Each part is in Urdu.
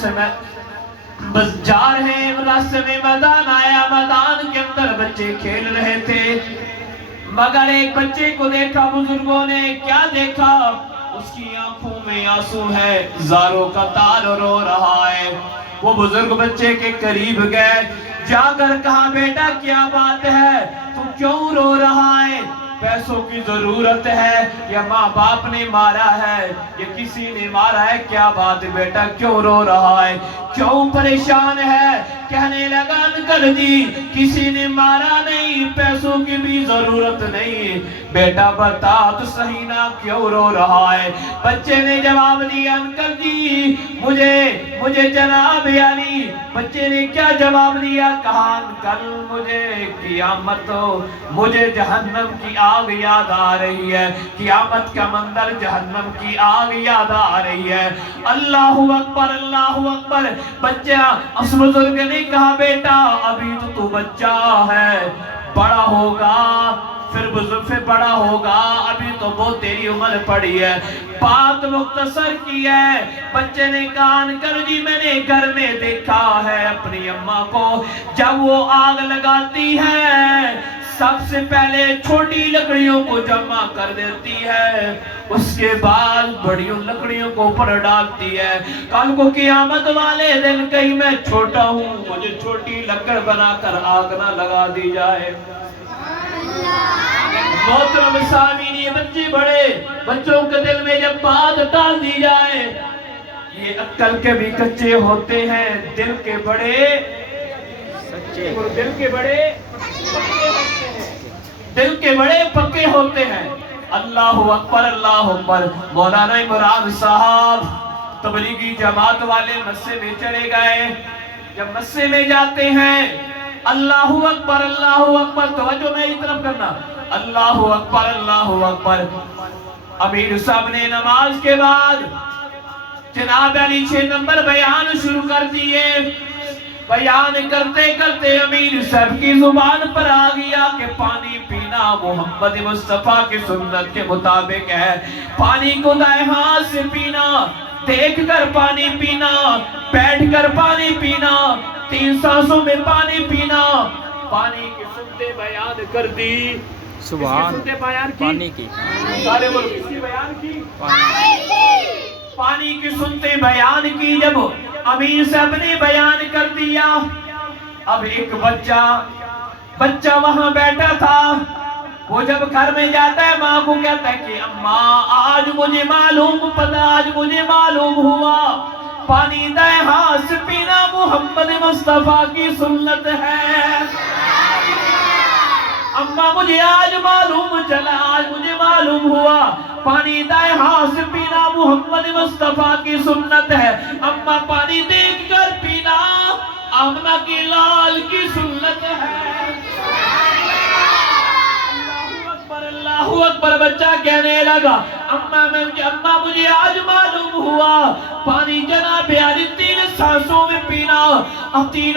سے میں بس جا رہے ہیں، راستے میں میدان آیا، میدان کے اندر بچے کھیل رہے تھے، مگر ایک بچے کو دیکھا بزرگوں نے، کیا دیکھا؟ اس کی آنکھوں میں آنسو ہے، زاروں کا تار رو رہا ہے۔ وہ بزرگ بچے کے قریب گئے، جا کر کہا بیٹا کیا بات ہے، تو کیوں رو رہا ہے؟ پیسوں کی ضرورت ہے یا ماں باپ نے مارا ہے یا کسی نے مارا ہے؟ کیا بات ہے بیٹا، کیوں رو رہا ہے، کیوں پریشان ہے؟ کہنے لگا انکل جی کسی نے مارا نہیں، پیسوں کی بھی ضرورت نہیں، بیٹا بتا تو صحیح نا کیوں رو رہا ہے؟ بچے نے جواب دیا انکل جی مجھے جناب یعنی بچے نے کیا جواب دیا؟ کہا انکل مجھے قیامت، مجھے جہنم کی آگ یاد آ رہی ہے، قیامت کا منظر، جہنم کی آگ یاد آ رہی ہے۔ اللہ اکبر اللہ اکبر۔ بچہ اس بزرگ نے کہا بیٹا ابھی تو بچہ ہے، بڑا ہوگا پھر بڑا ہوگا، ابھی تو بہت تیری عمر پڑی ہے۔ بات مختصر کی ہے، بچے نے کہا انکل جی میں نے گھر میں دیکھا ہے اپنی اماں کو، جب وہ آگ لگاتی ہے سب سے پہلے چھوٹی لکڑیوں کو جمع کر دیتی ہے، اس کے بعد بڑی لکڑیوں کو اوپر ڈالتی ہے۔ کل کو قیامت والے دن کہیں میں چھوٹا ہوں، مجھے چھوٹی لکڑ بنا کر آگ نہ لگا دی جائے۔ محترم سامعین، یہ بچے بڑے، بچوں کے دل میں جب بات ڈال دی جائے، یہ عقل کے بھی کچے ہوتے ہیں، دل کے بڑے سچے، دل کے بڑے پکے ہوتے ہیں، دل کے بڑے پکے ہوتے ہیں۔ اللہ اکبر اللہ اکبر۔ مولانا عمران صاحب تبلیغی جماعت والے مسجد میں چلے گئے، جب مسجد میں جاتے ہیں اللہ اکبر اللہ اکبر، توجہ میری طرف کرنا، اللہ اکبر اللہ اکبر۔ امیر صاحب نے نماز کے بعد جناب علی 6 نمبر بیان شروع کر دیے، بیان کرتے کرتے امیر صاحب کی زبان پر آ گیا کہ پانی پینا محمد مصطفیٰ کی سنت کے مطابق ہے، پانی کو دائیں ہاتھ سے پینا، دیکھ کر پانی پینا، بیٹھ کر پانی پینا، 3 سانسوں میں پانی پینا۔ پانی کی سنتیں بیان کر دی، سبحان پانی کی، سارے بولو کس کی بیان کی؟ پانی کی سنتیں بیان کی۔ جب امیر صاحب نے بیان کر دیا، اب ایک بچہ وہاں بیٹھا تھا، وہ جب گھر میں جاتا ہے ماں کو کہتا ہے کہ اماں آج مجھے معلوم ہوا پانی دائیں ہاتھ سے پینا محمد مصطفیٰ کی سنت ہے۔ اماں مجھے آج معلوم ہوا پانی دائیں ہاتھ سے پینا محمد مصطفیٰ کی سنت ہے۔ اماں پانی دیکھ کر پینا آمنہ کی لال کی سنت ہے۔ اللہ اکبر۔ بچہ کہنے لگا اماں مجھے آج معلوم ہوا پانی جناب علی 3 سانسوں میں پینا، 3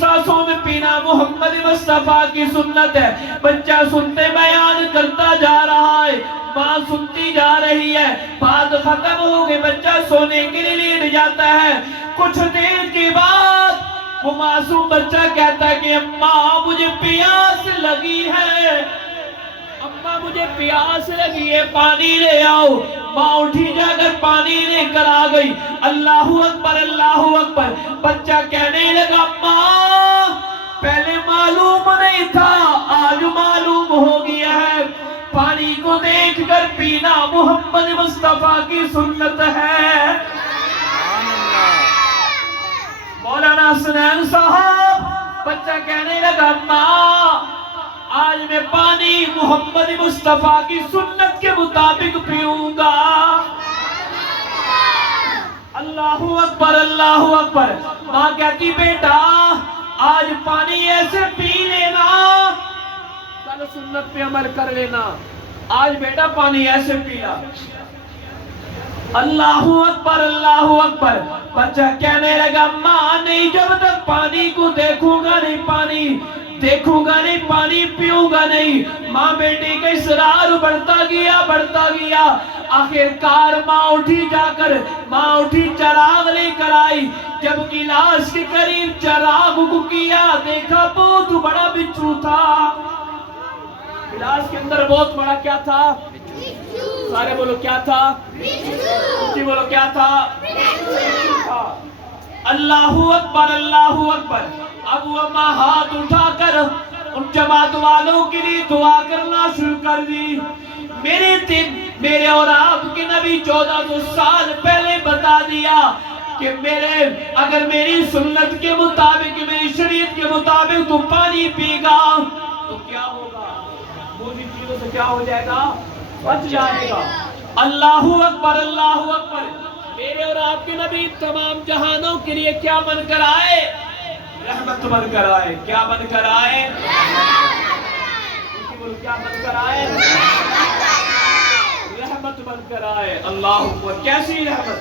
سانسوں میں پینا محمد مصطفیٰ کی سنت ہے۔ بچہ سنتے بیان کرتا جا رہا ہے، ماں سنتی جا رہی ہے، بات ختم ہو گئی، بچہ سونے کے لیے لیٹ جاتا ہے۔ کچھ دیر کے بعد وہ معصوم بچہ کہتا ہے کہ اماں مجھے پیاس لگی ہے، اماں مجھے پیاس لگی ہے، پانی لے آؤ۔ ماں اٹھی جا کر پانی لے کر آ گئی۔ اللہ اکبر اللہ اکبر۔ بچہ کہنے لگا ماں پہلے معلوم نہیں تھا، آج معلوم ہو گیا ہے، پانی کو دیکھ کر پینا محمد مصطفیٰ کی سنت ہے۔ مولانا حسنین صاحب بچہ کہنے لگا ماں آج میں پانی محمد مصطفیٰ کی سنت کے مطابق پیوں گا۔ اللہ اکبر اللہ اکبر۔ ماں کہتی بیٹا آج پانی ایسے پی لینا، کل سنت پہ عمل کر لینا، آج بیٹا پانی ایسے پینا۔ اللہ اکبر اللہ اکبر۔ بچہ کہنے لگا ماں نہیں، جب تک پانی کو دیکھوں گا نہیں، پانی دیکھوں گا نہیں، پانی پیوں گا نہیں۔ ماں بیٹی کا اسرار بڑھتا گیا، آخر کار ماں اٹھی جا کر، ماں اٹھی چراغ لے کر آئی۔ جب گلاس کے قریب چراغ کو کیا، دیکھا بہت بڑا بچھو تھا۔ گلاس کے اندر بہت بڑا کیا تھا؟ سارے بولو کیا تھا؟ جی بولو کیا تھا؟ اللہ اکبر، اللہ اکبر۔ اب وہ ماں ہاتھ اٹھا کر ان جماعت والوں کے لیے دعا کرنا شروع کر دی۔ میرے اور آپ کے نبی 1400 سال پہلے بتا دیا کہ اگر میری سنت کے مطابق، میری شریعت کے مطابق تو پانی پی گا تو کیا ہوگا؟ بری چیزوں سے کیا ہو جائے گا؟ بچ جائے گا۔ اللہ اکبر، اللہ اکبر۔ میرے اور آپ کے نبی تمام جہانوں کے لیے کیا بن کر آئے؟ رحمت بن کر آئے۔ کیا بن کر آئے؟ کیا بن کر آئے؟ رحمت بن کر آئے۔ اللہ اکبر۔ کیسی رحمت؟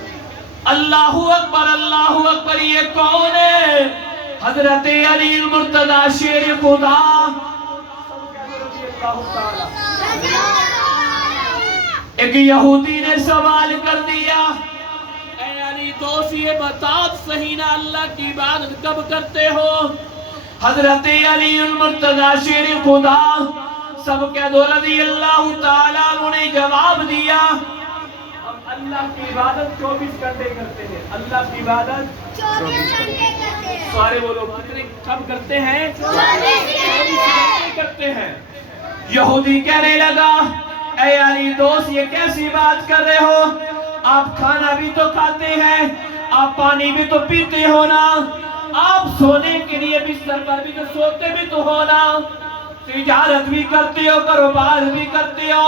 اللہ اکبر، اللہ اکبر۔ یہ کون ہے؟ حضرت علی المرتضی شیر خدا۔ ایک یہودی نے سوال کر دیا، اے علی دوست یہ بتا صحیح نا اللہ کی عبادت کب کرتے ہو؟ حضرت علی المرتضی شیر خدا سب کہہ دو رضی اللہ تعالیٰ عنہ نے جواب دیا، ہم اللہ کی عبادت 24 گھنٹے کرتے ہیں۔ اللہ کی عبادت 24 گھنٹے۔ سارے بولو کتنے کب کرتے ہیں؟ 24 گھنٹے کرتے ہیں۔ یہودی کہنے لگا، اے علی دوست یہ کیسی بات کر رہے ہو؟ آپ کھانا بھی تو کھاتے ہیں، آپ پانی بھی تو پیتے ہو نا، آپ سونے کے لیے بستر پر بھی تو سوتے بھی تو ہو نا، تجارت بھی کرتے ہو، کاروبار بھی کرتے ہو،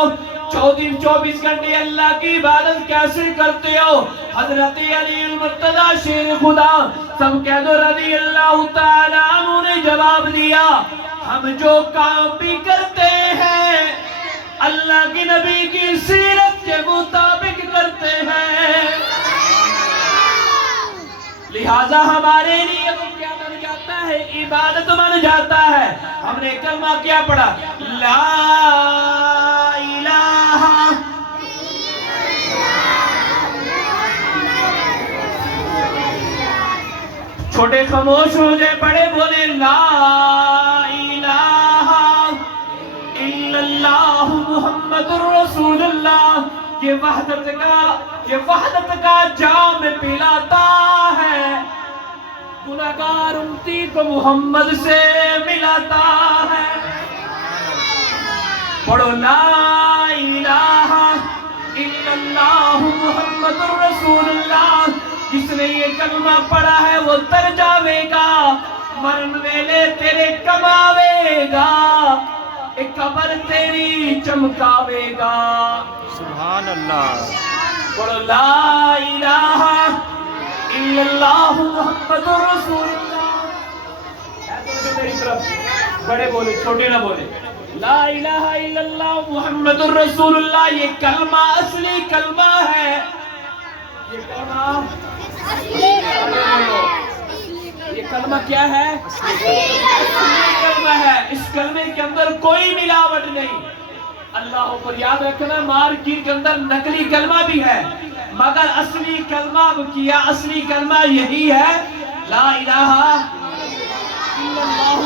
24 گھنٹے اللہ کی عبادت کیسے کرتے ہو؟ حضرت علی المرتضی شیر خدا سب کہہ دو رضی اللہ تعالیٰ عنہ نے جواب دیا، ہم جو کام بھی کرتے ہیں اللہ کی نبی کی سیرت کے مطابق کرتے ہیں، لہذا ہمارے لیے وہ کیا بن جاتا ہے؟ عبادت بن جاتا ہے۔ ہم نے کلمہ کیا پڑھا؟ لا الہ۔ چھوٹے خاموش ہو جائے، بڑے بولے لا الہ الا اللہ محمد رسول اللہ۔ یہ وحدت کا جام پلاتا ہے، گناہگار امتی کو محمد سے ملاتا ہے۔ پڑھو لا الہ الا اللہ محمد رسول اللہ۔ جس نے یہ کلمہ پڑھا ہے وہ تر جاوے گا، مرن ویلے تیرے کماوے گا، ایک قبر تیری چمکاوے گا۔ سبحان اللہ۔ پڑھو لا الہ الا اللہ محمد رسول اللہ۔ میری طرف بڑے بولے چھوٹے نہ بولے، لا الہ الا اللہ محمد رسول اللہ۔ یہ کلمہ اصلی کلمہ ہے، یہ کلمہ یہ کلمہ کیا ہے؟ اصلی کلمہ ہے۔ اس کلمے کے اندر کوئی ملاوٹ نہیں۔ اللہ پر یاد رکھنا، مارکیٹ کے اندر نقلی کلمہ بھی ہے، مگر اصلی کلمہ کیا، اصلی کلمہ یہی ہے، لا الہ الا اللہ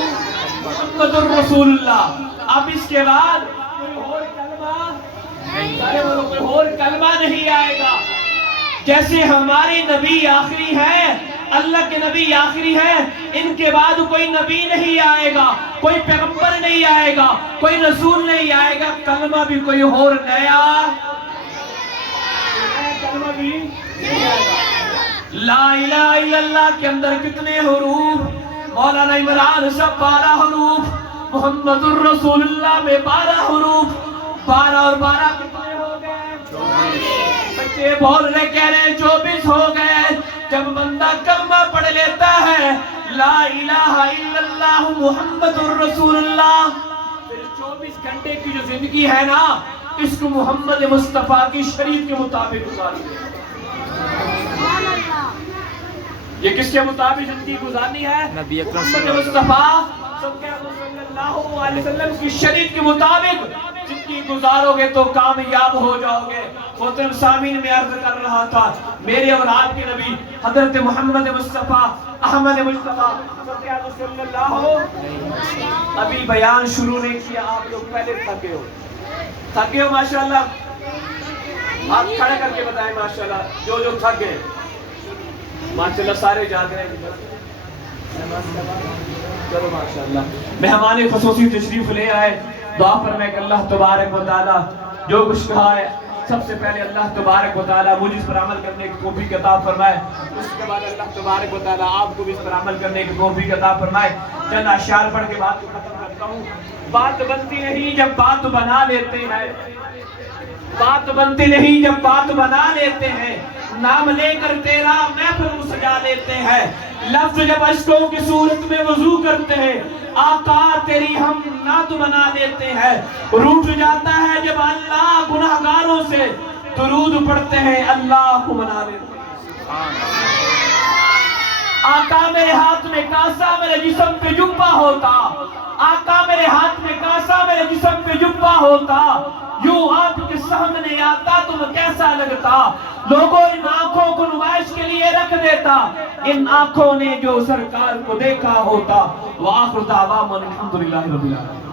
محمد رسول اللہ۔ اب اس کے بعد کوئی اور کلمہ نہیں آئے گا۔ جیسے ہمارے نبی آخری ہیں، اللہ کے نبی آخری ہیں، ان کے بعد کوئی نبی نہیں آئے گا، کوئی پیغمبر نہیں آئے گا، کوئی رسول نہیں آئے گا، کلمہ بھی کوئی اور نیا کلمہ بھی نہیں آئے گا۔ لا الہ الا اللہ کے اندر کتنے حروف؟ مولانا عمران صاحب 12 حروف، محمد الرسول اللہ میں 12 حروف، 12 اور 12 کتنے ہو گئے؟ بچے بول رہے کہہ رہے 24 ہو گئے۔ جب بندہ کلمہ پڑھ لیتا ہے لا الہ الا اللہ محمد الرسول اللہ، پھر 24 گھنٹے کی جو زندگی ہے نا، اس کو محمد مصطفیٰ کی شریعت کے مطابق گزارنی ہے۔ یہ کس کے مطابق زندگی گزارنی ہے؟ نبی اکرم محمد مصطفیٰ صلی اللہ علیہ وسلم کی شریعت کے مطابق جتنی گزارو گے تو کامیاب ہو جاؤ گے۔ محترم سامعین میں عرض کر رہا تھا میرے اور آپ کے نبی حضرت محمد مصطفیٰ احمد مصطفیٰ صلی اللہ ابھی بیان شروع نہیں کیا، آپ لوگ پہلے تھکے ہو ماشاءاللہ۔ آپ کھڑے کر کے بتائیں ماشاءاللہ جو تھک گئے ماشاءاللہ، سارے جاگ رہے ہیں۔ چلو ماشاءاللہ مہمان خصوصی تشریف لے آئے، دعا فرمائے کہ اللہ تبارک و تعالی جو کچھ کہا ہے سب سے پہلے اللہ تبارک و تعالی مجھ اس پر عمل کرنے کی توفیق عطا فرمائے، اس کے بعد اللہ تبارک و تعالی آپ کو بھی اس پر عمل کرنے کی توفیق عطا فرمائے۔ چند اشعار پڑھ کے بات کو ختم کرتا ہوں۔ بات بنتی نہیں جب بات بنا لیتے ہیں، بات بنتی نہیں جب بات بنا لیتے ہیں، نام لے کر تیرا محفل سجا لیتے ہیں، لفظ جب اشکوں کی صورت میں وضو کرتے ہیں، آقا تیری ہم نعت بنا لیتے ہیں، روٹ جاتا ہے جب اللہ گناہگاروں سے درود پڑھتے ہیں، اللہ کو منا لیتے ہیں۔ آقا میرے ہاتھ میں کاسا میرے جسم پہ جبہ ہوتا، آقا میرے ہاتھ میں کاسا میرے جسم پہ جبہ ہوتا، یوں آپ کے سامنے آتا تم کیسا لگتا، لوگوں ان آنکھوں کو نمائش کے لیے رکھ دیتا، ان آنکھوں نے جو سرکار کو دیکھا ہوتا۔ وآخر دعوانا الحمدللہ رب العالمین۔